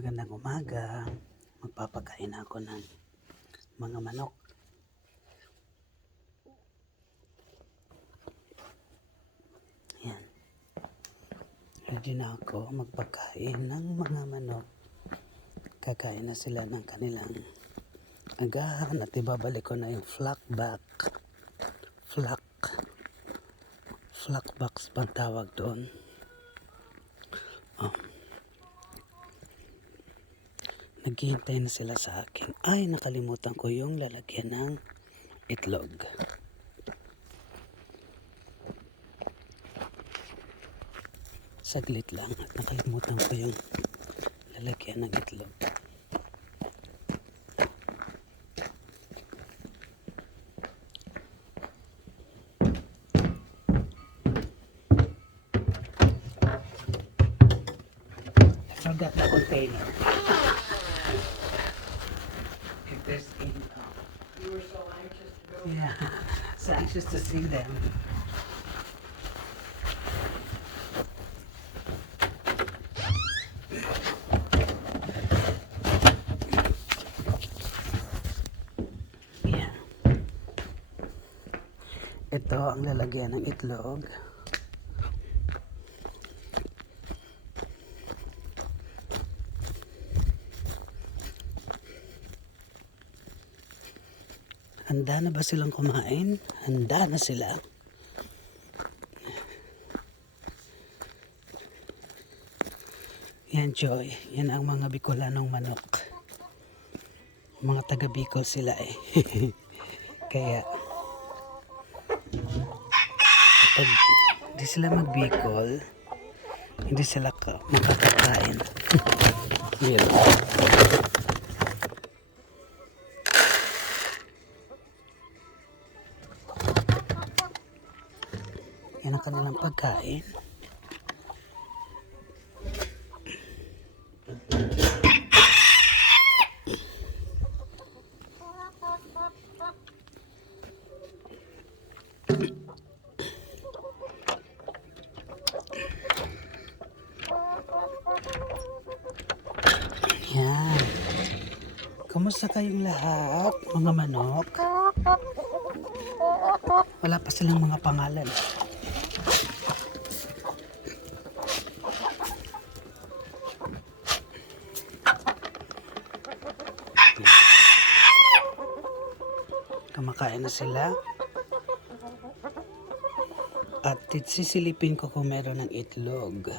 Magandang umaga. Magpapakain ako ng mga manok. Yan. Ready na ako magpakain ng mga manok. Kakain na sila ng kanilang agahan at ibabalik ko na yung flock back. Flock. Flock box pang tawag doon. Oh. Naghihintay na sila sa akin. Ay, nakalimutan ko yung lalagyan ng itlog. Saglit lang at nakalimutan ko yung lalagyan ng itlog. I forgot the container. If there's any, oh. You were so anxious to go. Yeah, so anxious to see them. Yeah. Ito ang lalagyan ng itlog. Handa na ba silang kumain? Handa na sila. Yan, Joy. Yan ang mga Bicolanong manok. Mga taga Bicol sila eh. Kaya, pag hindi sila mag-Bicol, hindi sila ka- makakakain. Yun. Kanilang pagkain. Yan. Kamusta kayong lahat, mga manok? Wala pa silang mga pangalan. Kumakain na sila. At sisilipin ko kung meron ng itlog.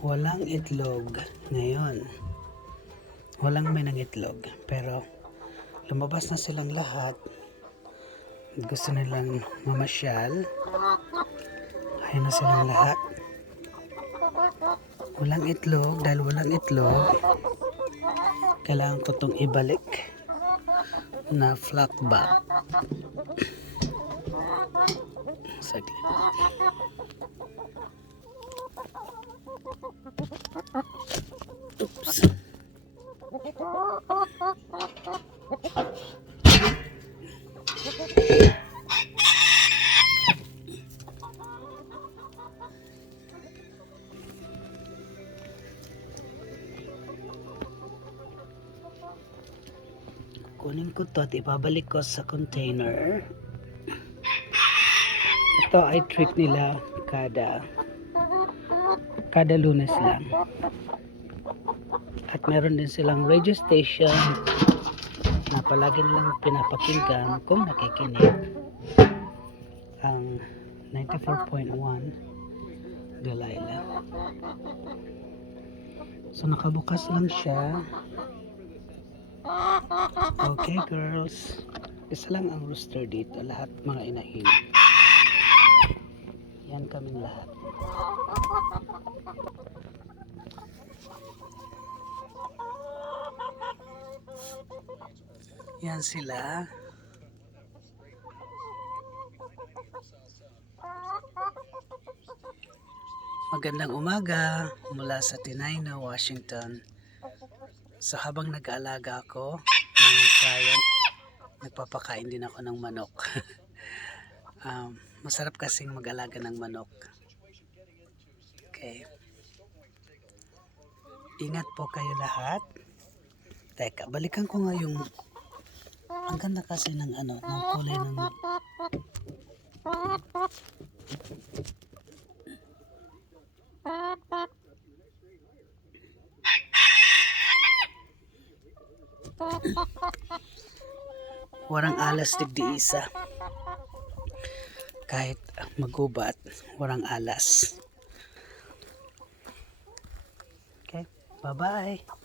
Walang itlog ngayon. Walang may ng itlog. Pero lumabas na silang lahat. Gusto nilang mamasyal. Ayun na silang lahat. Walang itlog. Dahil walang itlog, kailangan ko itong ibalik na flock back. Saglit. Oops. Kunin ko to at ibabalik ko sa container. Ito ay treat nila kada kada lunes lang. At meron din silang radio station na palagi nilang pinapakinggan kung nakikinig ang 94.1 Delilah. So nakabukas lang siya. Okay girls. Isa lang ang rooster dito. Lahat mga inahin. Yan kaming lahat. Yan sila. Magandang umaga mula sa Tinaina, Washington. So habang nag-aalaga ako ng client, nagpapakain din ako ng manok. um, masarap kasing mag-alaga ng manok. Okay. Ingat po kayo lahat. Teka, balikan ko nga yung ang ganda kasi ng ano, ng kulay ng Warang alas digdi isa. Kahit magubat, warang alas. Okay, bye-bye.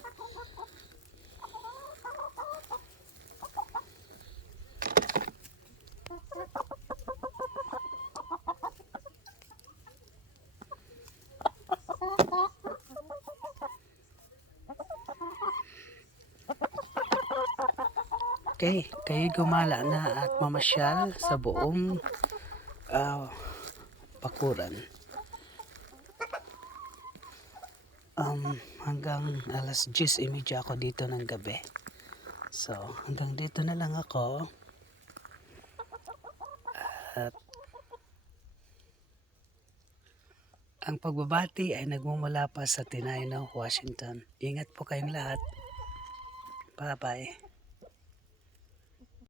Okay, kayo gumala na at mamasyal sa buong ah, pakuran. Um, hanggang alas 10.30 ako dito ng gabi. So, hanggang dito na lang ako. At ang pagbabati ay nagmumula pa sa Tenayno, Washington. Ingat po kayong lahat. Bye-bye.